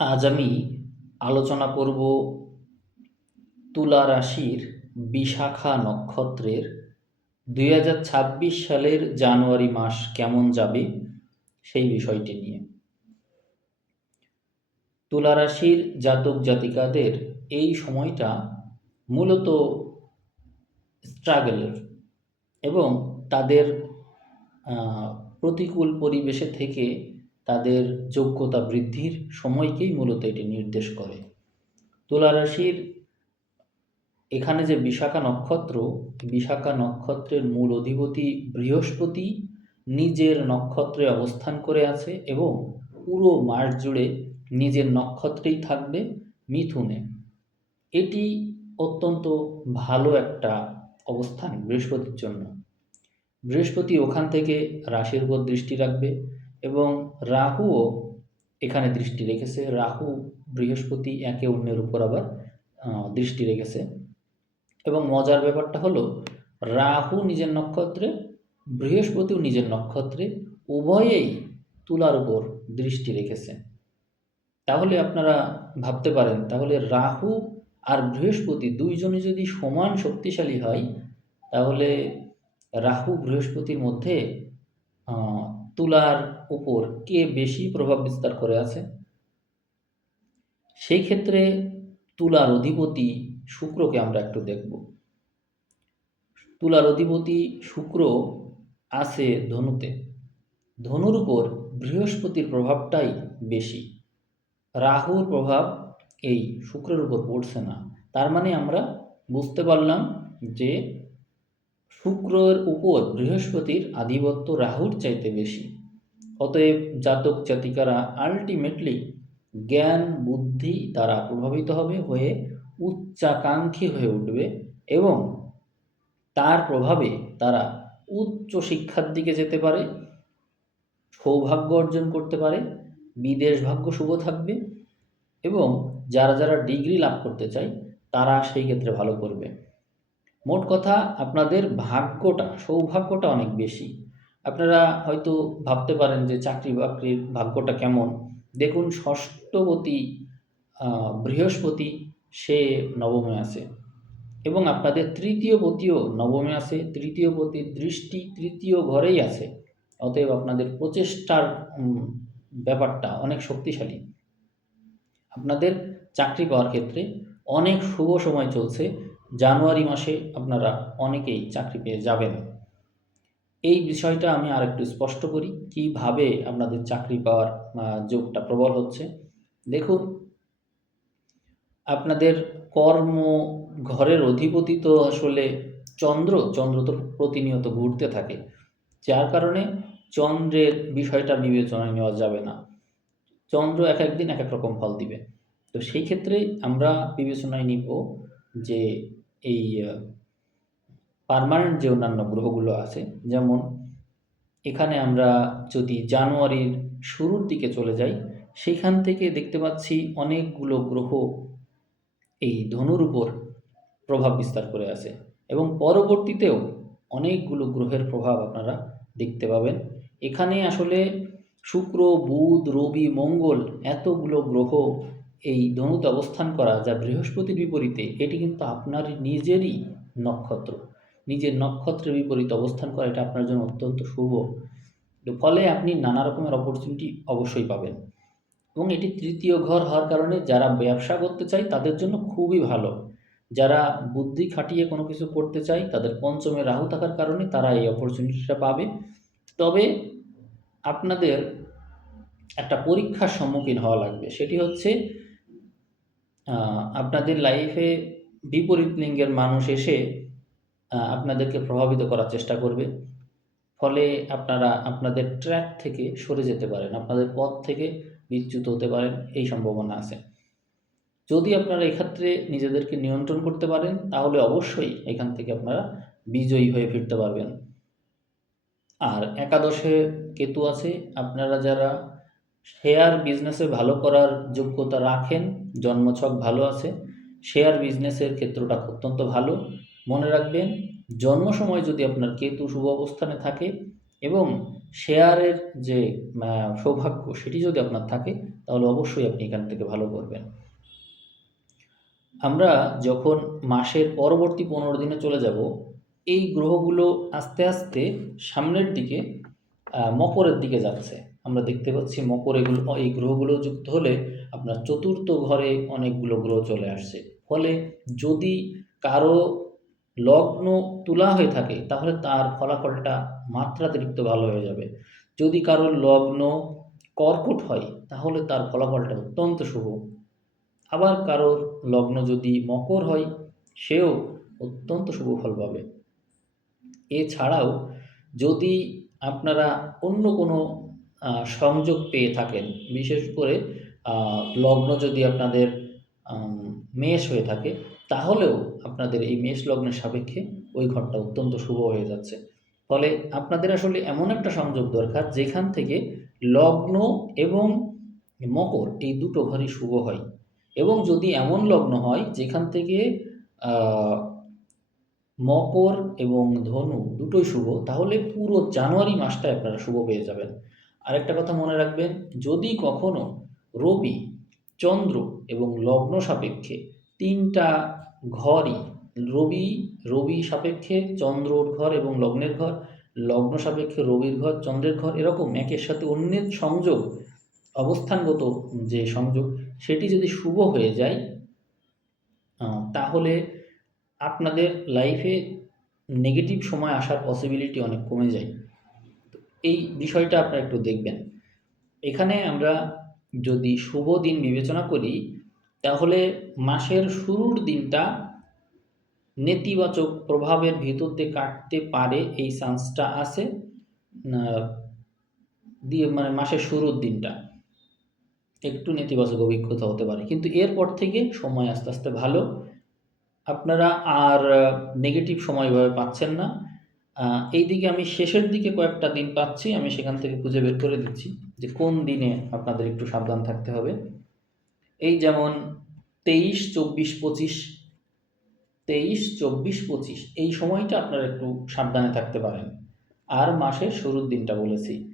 আজ আমি আলোচনা করব তুলা রাশির বিশাখা নক্ষত্রের দুই হাজার ছাব্বিশ সালের জানুয়ারি মাস কেমন যাবে সেই বিষয়টি নিয়ে। তুলা রাশির জাতক জাতিকাদের এই সময়টা মূলত স্ট্রাগলের এবং তাদের প্রতিকূল পরিবেশে থেকে তাদের যোগ্যতা বৃদ্ধির সময়কেই মূলত এটি নির্দেশ করে। তুলা রাশির এখানে যে বিশাখা নক্ষত্র, বিশাখা নক্ষত্রের মূল অধিপতি বৃহস্পতি নিজের নক্ষত্রে অবস্থান করে আছে এবং পুরো মাস জুড়ে নিজের নক্ষত্রেই থাকবে মিথুনে। এটি অত্যন্ত ভালো একটা অবস্থান বৃহস্পতির জন্য। বৃহস্পতি ওখান থেকে রাশির উপর দৃষ্টি রাখবে। এবং রাহুও এখানে দৃষ্টি রেখেছে। রাহু বৃহস্পতি একে অন্যের উপর আবার দৃষ্টি রেখেছে। এবং মজার ব্যাপারটা হলো, রাহু নিজের নক্ষত্রে, বৃহস্পতিও নিজের নক্ষত্রে উভয়েই তুলার উপর দৃষ্টি রেখেছে। তাহলে আপনারা ভাবতে পারেন, তাহলে রাহু আর বৃহস্পতি দুইজনে যদি সমান শক্তিশালী হয়, তাহলে রাহু বৃহস্পতির মধ্যে তুলার উপর কে বেশি প্রভাব বিস্তার করে আছে? সেই ক্ষেত্রে তুলার অধিপতি শুক্রকে আমরা একটু দেখব। তুলার অধিপতি শুক্র আছে ধনুতে। ধনুর উপর বৃহস্পতির প্রভাবটাই বেশি। রাহুর প্রভাব এই শুক্রের উপর পড়ছে না। তার মানে আমরা বুঝতে পারলাম যে শুক্রের উপর বৃহস্পতির আধিপত্য রাহুর চাইতে বেশি। অতএব জাতক জাতিকারা আলটিমেটলি জ্ঞান, বুদ্ধি দ্বারা প্রভাবিত হবে হয়ে উচ্চাকাঙ্ক্ষী হয়ে উঠবে এবং তার প্রভাবে তারা উচ্চ শিক্ষার দিকে যেতে পারে, সৌভাগ্য অর্জন করতে পারে, বিদেশ ভাগ্য শুভ থাকবে এবং যারা যারা ডিগ্রি লাভ করতে চায় তারা সেই ক্ষেত্রে ভালো করবে। মোট কথা, আপনাদের ভাগ্যটা, সৌভাগ্যটা অনেক বেশি। আপনারা হয়তো ভাবতে পারেন যে চাকরি বাকরির ভাগ্যটা কেমন। দেখুন ষষ্ঠপতি বৃহস্পতি, সে নবমে আছে। এবং আপনাদের তৃতীয় পতিও নবমে আছে। তৃতীয় পতির দৃষ্টি তৃতীয় ঘরেই আছে। অতএব আপনাদের প্রচেষ্টার ব্যাপারটা অনেক শক্তিশালী। আপনাদের চাকরি পাওয়ার ক্ষেত্রে অনেক শুভ সময় চলছে। জানুয়ারি মাসে আপনারা অনেকেই চাকরি পেয়ে যাবেন। এই বিষয়টা আমি আর একটু স্পষ্ট করি, কীভাবে আপনাদের চাকরি পাওয়ার যোগটা প্রবল হচ্ছে। দেখুন, আপনাদের কর্ম ঘরের অধিপতি তো আসলে চন্দ্র চন্দ্র তো প্রতিনিয়ত ঘুরতে থাকে। যার কারণে চন্দ্রের বিষয়টা বিবেচনায় নেওয়া যাবে না। চন্দ্র এক একদিন এক এক রকম ফল দিবে। তো সেই ক্ষেত্রে আমরা বিবেচনায় নিব যে এই পার্মানেন্ট যে অন্যান্য গ্রহগুলো আছে, যেমন এখানে আমরা যদি জানুয়ারির শুরুর দিকে চলে যাই সেখান থেকে দেখতে পাচ্ছি অনেকগুলো গ্রহ এই ধনুর উপর প্রভাব বিস্তার করে আছে এবং পরবর্তীতেও অনেকগুলো গ্রহের প্রভাব আপনারা দেখতে পাবেন। এখানে আসলে শুক্র, বুধ, রবি, মঙ্গল এতগুলো গ্রহ এই ধনুতে অবস্থান করা যা বৃহস্পতির বিপরীতে, এটি কিন্তু আপনার নিজেরই নক্ষত্র। নিজের নক্ষত্রের বিপরীত অবস্থান করা, এটা আপনার জন্য অত্যন্ত শুভ। ফলে আপনি নানা রকমের অপরচুনিটি অবশ্যই পাবেন। এবং এটি তৃতীয় ঘর হওয়ার কারণে যারা ব্যবসা করতে চায়, তাদের জন্য খুবই ভালো। যারা বুদ্ধি খাটিয়ে কোনো কিছু করতে চায়, তাদের পঞ্চমে রাহু থাকার কারণে তারা এই অপরচুনিটিটা পাবে। তবে আপনাদের একটা পরীক্ষার সম্মুখীন হওয়া লাগবে। সেটি হচ্ছে আপনাদের লাইফে বিপরীত লিঙ্গের মানুষ এসে আপনাদেরকে প্রভাবিত করার চেষ্টা করবে। ফলে আপনারা আপনাদের ট্র্যাক থেকে সরে যেতে পারেন, আপনাদের পথ থেকে বিচ্যুত হতে পারেন, এই সম্ভাবনা আছে। যদি আপনারা এক্ষেত্রে নিজেদেরকে নিয়ন্ত্রণ করতে পারেন, তাহলে অবশ্যই এখান থেকে আপনারা বিজয়ী হয়ে ফিরতে পারবেন। আর একাদশে কেতু আছে, আপনারা যারা শেয়ার বিজনেসে ভালো করার যোগ্যতা রাখেন, জন্মছক ভালো আছে, শেয়ার বিজনেসের ক্ষেত্রটা অত্যন্ত ভালো। মনে রাখবেন, জন্ম সময় যদি আপনার কেতু শুভ অবস্থানে থাকে এবং শেয়ারের যে সৌভাগ্য সেটি যদি আপনার থাকে, তাহলে অবশ্যই আপনি এখান থেকে ভালো করবেন। আমরা যখন মাসের পরবর্তী পনেরো দিনে চলে যাব, এই গ্রহগুলো আস্তে আস্তে সামনের দিকে মকরের দিকে যাচ্ছে। আমরা দেখতে পাচ্ছি মকর এগুলো, এই গ্রহগুলো যুক্ত হলে আপনার চতুর্থ ঘরে অনেকগুলো গ্রহ চলে আসছে। ফলে যদি কারও লগ্ন তুলা হয়ে থাকে, তাহলে তার ফলাফলটা মাত্রাতিরিক্ত ভালো হয়ে যাবে। যদি কারও লগ্ন কর্কট হয়, তাহলে তার ফলাফলটা অত্যন্ত শুভ। আবার কারোর লগ্ন যদি মকর হয়, সেও অত্যন্ত শুভ ফল পাবে। এছাড়াও যদি আপনারা অন্য কোনো সংযোগ পেয়ে থাকেন, বিশেষ করে লগ্ন যদি আপনাদের মেষ হয়ে থাকে তাহলেও আপনাদের এই মেষ লগ্নের সাপেক্ষে ওই ঘরটা অত্যন্ত শুভ হয়ে যাচ্ছে। ফলে আপনাদের আসলে এমন একটা সংযোগ দরকার, যেখান থেকে লগ্ন এবং মকর এই দুটো ঘরই শুভ হয়। এবং যদি এমন লগ্ন হয়, যেখান থেকে মকর এবং ধনু দুটোই শুভ, তাহলে পুরো জানুয়ারি মাসটায় আপনারা শুভ পেয়ে যাবেন। আরেকটা কথা মনে রাখবেন, যদি কখনো রবি, চন্দ্র এবং লগ্ন সাপেক্ষে তিনটা ঘরই, রবি রবি সাপেক্ষে চন্দ্রর ঘর এবং লগ্নের ঘর, লগ্ন সাপেক্ষে রবির ঘর, চন্দ্রের ঘর এরকম একের সাথে অন্যের সংযোগ, অবস্থানগত যে সংযোগ সেটি যদি শুভ হয়ে যায় তাহলে আপনাদের লাইফে নেগেটিভ সময় আসার পসিবিলিটি অনেক কমে যায়। এই বিষয়টা আপনারা একটু দেখবেন। এখানে আমরা যদি শুভ দিন বিবেচনা করি তাহলে মাসের শুরুর দিনটা নেতিবাচক প্রভাবের ভিতর দিয়ে কাটতে পারে এই চান্সটা আছে দিয়ে মানে মাসের শুরুর দিনটা। একটু নেতিবাচক অভিজ্ঞতা হতে পারে। কিন্তু এরপর থেকে সময় আস্তে আস্তে ভালো। আপনারা আর নেগেটিভ সময় এভাবে পাচ্ছেন না। এই দিকে আমি শেষের দিকে কয়েকটা দিন পাচ্ছি। আমি সেখান থেকে খুঁজে বের করে দিচ্ছি যে কোন দিনে আপনাদের একটু সাবধান থাকতে হবে। এই যেমন তেইশ, চব্বিশ, পঁচিশ, তেইশ, চব্বিশ, পঁচিশ, এই সময়টা আপনারা একটু সাবধানে থাকতে পারেন। আর মাসের শুরুর দিনটা বলেছি।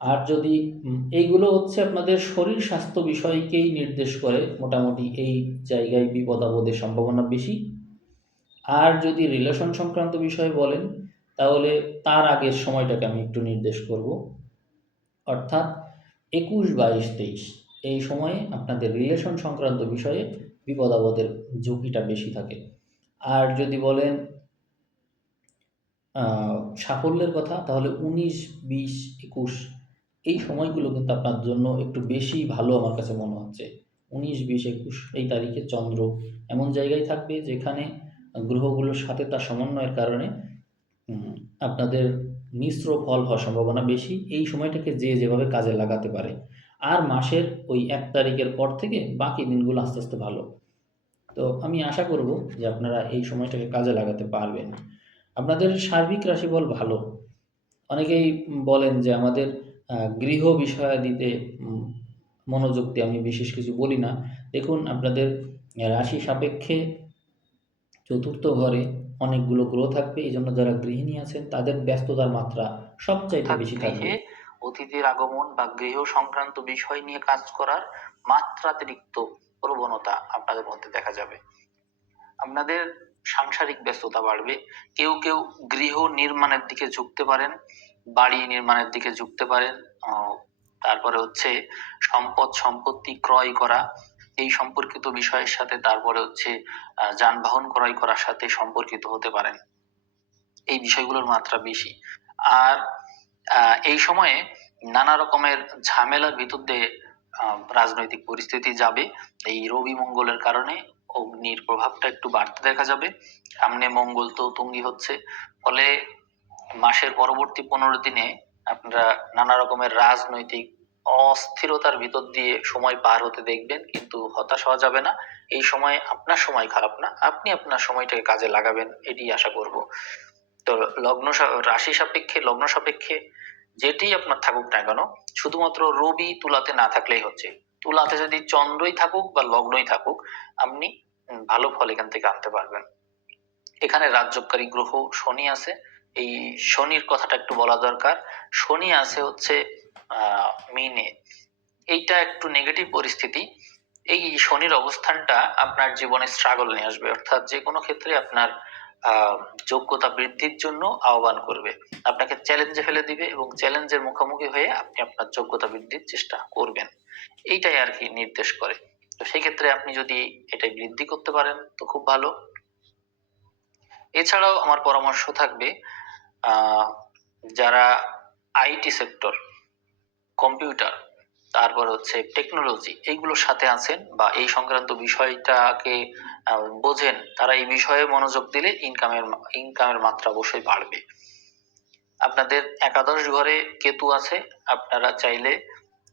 আর যদি এইগুলো হচ্ছে আপনাদের শরীর স্বাস্থ্য বিষয়কেই নির্দেশ করে, মোটামুটি এই জায়গায় বিপদ আপদের সম্ভাবনা বেশি। আর যদি রিলেশন সংক্রান্ত বিষয়ে বলেন, তাহলে তার আগের সময়টাকে আমি একটু নির্দেশ করব। অর্থাৎ একুশ, বাইশ, তেইশ। এই সময়ে আপনাদের রিলেশন সংক্রান্ত বিষয়ে বিপদ আপদের ঝুঁকিটা বেশি থাকে। আর যদি বলেন সাফল্যের কথা, তাহলে উনিশ, বিশ, একুশ, এই সময়গুলো কিন্তু আপনার জন্য একটু বেশি ভালো আমার কাছে মনে হচ্ছে। উনিশ, বিশ, একুশ, এই তারিখে চন্দ্র এমন জায়গায় থাকবে যেখানে গ্রহগুলোর সাথে তার সমন্বয়ের কারণে আপনাদের মিশ্র ফল হওয়ার সম্ভাবনা বেশি। এই সময়টাকে যে যেভাবে কাজে লাগাতে পারে। আর মাসের ওই এক তারিখের পর থেকে বাকি দিনগুলো আস্তে আস্তে ভালো। তো আমি আশা করব যে আপনারা এই সময়টাকে কাজে লাগাতে পারবেন। আপনাদের সার্বিক রাশিফল ভালো। অনেকেই বলেন যে আমাদের গৃহ বিষয়াদিতে মনোযোগ দিয়ে আমি বিশেষ কিছু বলি না। দেখুন আপনাদের রাশি সাপেক্ষে চতুর্থ ঘরে অনেকগুলো গ্রহ থাকবে। এই জন্য যারা গৃহিণী আছেন তাদের ব্যস্ততার মাত্রা সবচাইতে বেশি থাকবে গৃহে অতিথির আগমন বা গৃহ সংক্রান্ত বিষয় নিয়ে কাজ করার মাত্রাতিরিক্ত প্রবণতা আপনাদের মধ্যে দেখা যাবে। আপনাদের সাংসারিক ব্যস্ততা বাড়বে। কেউ কেউ গৃহ নির্মাণের দিকে ঝুঁকতে পারেন, বাড়ি নির্মাণের দিকে ঝুঁকতে পারেন তারপরে হচ্ছে সম্পদ, সম্পত্তি ক্রয় করা, এই সম্পর্কিত বিষয়ের সাথে তারপরে হচ্ছে যানবাহন ক্রয় করার সাথে সম্পর্কিত হতে পারেন। এই বিষয়গুলোর মাত্রা বেশি। আর এই সময়ে নানা রকমের ঝামেলার ভিতর দিয়ে রাজনৈতিক পরিস্থিতি যাবে। এই রবি মঙ্গলের কারণে অগ্নির প্রভাবটা একটু বাড়তে দেখা যাবে। সামনে মঙ্গল তো তুঙ্গি হচ্ছে। ফলে মাসের পরবর্তী পনেরো দিনে আপনারা নানা রকমের রাজনৈতিক অস্থিরতার ভিতর দিয়ে সময় পার হতে দেখবেন, কিন্তু হতাশ হওয়া যাবে না। এই সময় আপনার সময় খারাপ না। আপনি আপনার সময়টাকে কাজে লাগাবেন, এটি আশা করব। লগ্ন রাশি সাপেক্ষে, লগ্ন সাপেক্ষে যেটি আপনার থাকুক না কেন, শুধুমাত্র রবি তুলাতে না থাকলেই হচ্ছে। তুলাতে যদি চন্দ্রই থাকুক বা লগ্নই থাকুক, আপনি ভালো ফল এখান থেকে আনতে পারবেন। এখানে রাজ্যকারী গ্রহ শনি আছে। এই শনির কথাটা একটু বলা দরকার। শনি আছে হচ্ছে মিনে এইটা একটু নেগেটিভ পরিস্থিতি। এই শনির অবস্থানটা আপনার জীবনে স্ট্রাগল নিয়ে আসবে। অর্থাৎ যে কোনো ক্ষেত্রে আপনার যোগ্যতা বৃদ্ধির জন্য আহ্বান করবে। আপনাকে চ্যালেঞ্জে ফেলে দিবে এবং চ্যালেঞ্জের মুখোমুখি হয়ে আপনি আপনার যোগ্যতা বৃদ্ধির চেষ্টা করবেন। এইটাই আর কি নির্দেশ করে। তো সেই ক্ষেত্রে আপনি যদি এটাই বৃদ্ধি করতে পারেন, তো খুব ভালো। এছাড়াও আমার পরামর্শ থাকবে যারা আইটি সেক্টর কম্পিউটার তারপর হচ্ছে টেকনোলজি এইগুলোর সাথে আছেন বা এই সংক্রান্ত বিষয়টাকে বোঝেন, তারা এই বিষয়ে মনোযোগ দিলে ইনকামের ইনকামের মাত্রা অবশ্যই বাড়বে। আপনাদের একাদশ ঘরে কেতু আছে, আপনারা চাইলে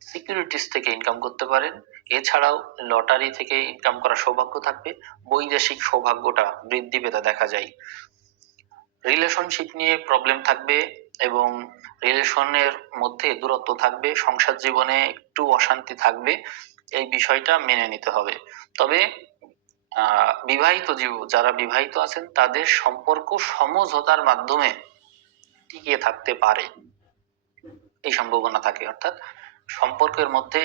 সিকিউরিটিস থেকে ইনকাম করতে পারেন। এছাড়াও লটারি থেকে ইনকাম করার সৌভাগ্য থাকবে। বৈদেশিক সৌভাগ্যটা বৃদ্ধি পেতে দেখা যায়। রিলেশনশিপ নিয়ে প্রবলেম থাকবে এবং রিলেশনের মধ্যে দূরত্ব থাকবে, সংসার জীবনে একটু অশান্তি থাকবে, এই বিষয়টা মেনে নিতে হবে। তবে বিবাহিত জীব, যারা বিবাহিত আছেন, তাদের সম্পর্ক সমঝোতার মাধ্যমে টিকিয়ে থাকতে পারে। এই সম্ভাবনা থাকে, অর্থাৎ সম্পর্কের মধ্যে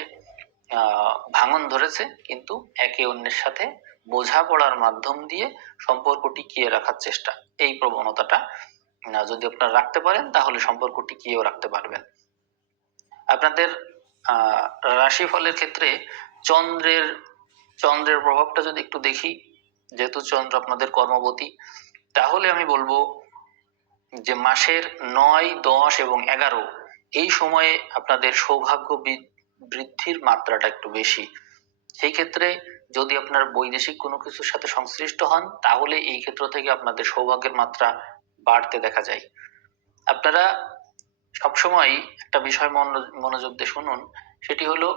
ভাঙন ধরেছে, কিন্তু একে অন্যের সাথে বোঝাপড়ার মাধ্যম দিয়ে সম্পর্ক টিকিয়ে রাখার চেষ্টা। এই প্রবণতাটা আহ, যদি আপনারা রাখতে পারেন তাহলে সম্পর্ক টিকিয়েও রাখতে পারবেন। আপনাদের রাশিফলের ক্ষেত্রে চন্দ্রের চন্দ্রের প্রভাবটা যদি একটু দেখি যেহেতু চন্দ্র আপনাদের কর্মবতী তাহলে আমি বলব যে মাসের নয় দশ এবং এগারো এই সময়ে আপনাদের সৌভাগ্য বৃদ্ধির মাত্রাটা একটু বেশি। সেই ক্ষেত্রে যদি আপনার বৈদেশিক কোনো কিছুর সাথে সংশ্লিষ্ট হন তাহলে এই ক্ষেত্র থেকে আপনাদের সৌভাগ্যের মাত্রা বাড়তে দেখা যায়। আপনারা সবসময় একটা বিষয় মনোযোগ দিয়ে শুনুন, সেটি হলো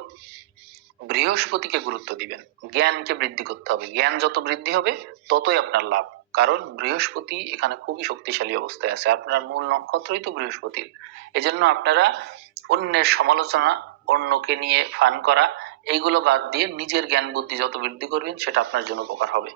বৃহস্পতিকে গুরুত্ব দিবেন। জ্ঞানকে বৃদ্ধি করতে হবে। জ্ঞান যত বৃদ্ধি হবে, ততই আপনার লাভ। কারণ বৃহস্পতি এখানে খুবই শক্তিশালী অবস্থায় আছে। আপনার মূল নক্ষত্রই তো বৃহস্পতির এজন্য আপনারা অন্যের সমালোচনা, অন্যকে নিয়ে ফান করা, এইগুলো বাদ দিয়ে নিজের জ্ঞান বুদ্ধি যত বৃদ্ধি করবেন, সেটা আপনার জন্য উপকার হবে।